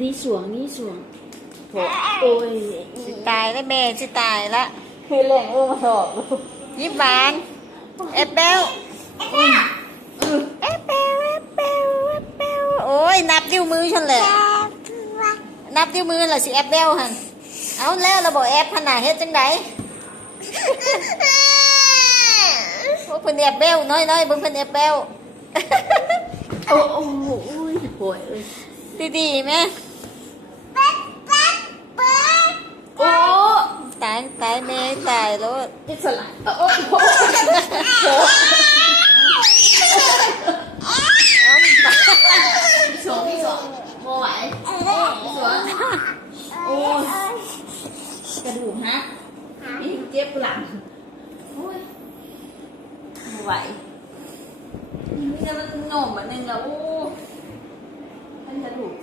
ดีสวงนี่สวงโอ้ยสิตายแล้วแม่สิตายละคือแหล่งมาสอบ ยิ้มหวานแอปเปิ้ลแอปเปิ้ลแอปเปิ้ลแอปเปิ้ลโอ้ยนับนิ้วมือฉันเลยนับนิ้วมือเหรอสิแอปเปิ้ลหันเอาแล้วเราบอกแอปขนาดเฮ็ดจังไดโอ้เพิ่นแอปเปิ้ลน้อยๆเบิ่งเพิ่นแอปเปิ้ลโอ้โหโอ้ยดีๆแม่โอ้ตายแม่ตายแล้วจะสลายโอ้โหสวงนี่สวงโมไหวสวงโอ้ยกระดูกฮะนี่เจ็บหลังโอ้ยโมไหวนี่มันโหน่มอันนึงแล้วโอ้มันกระดูก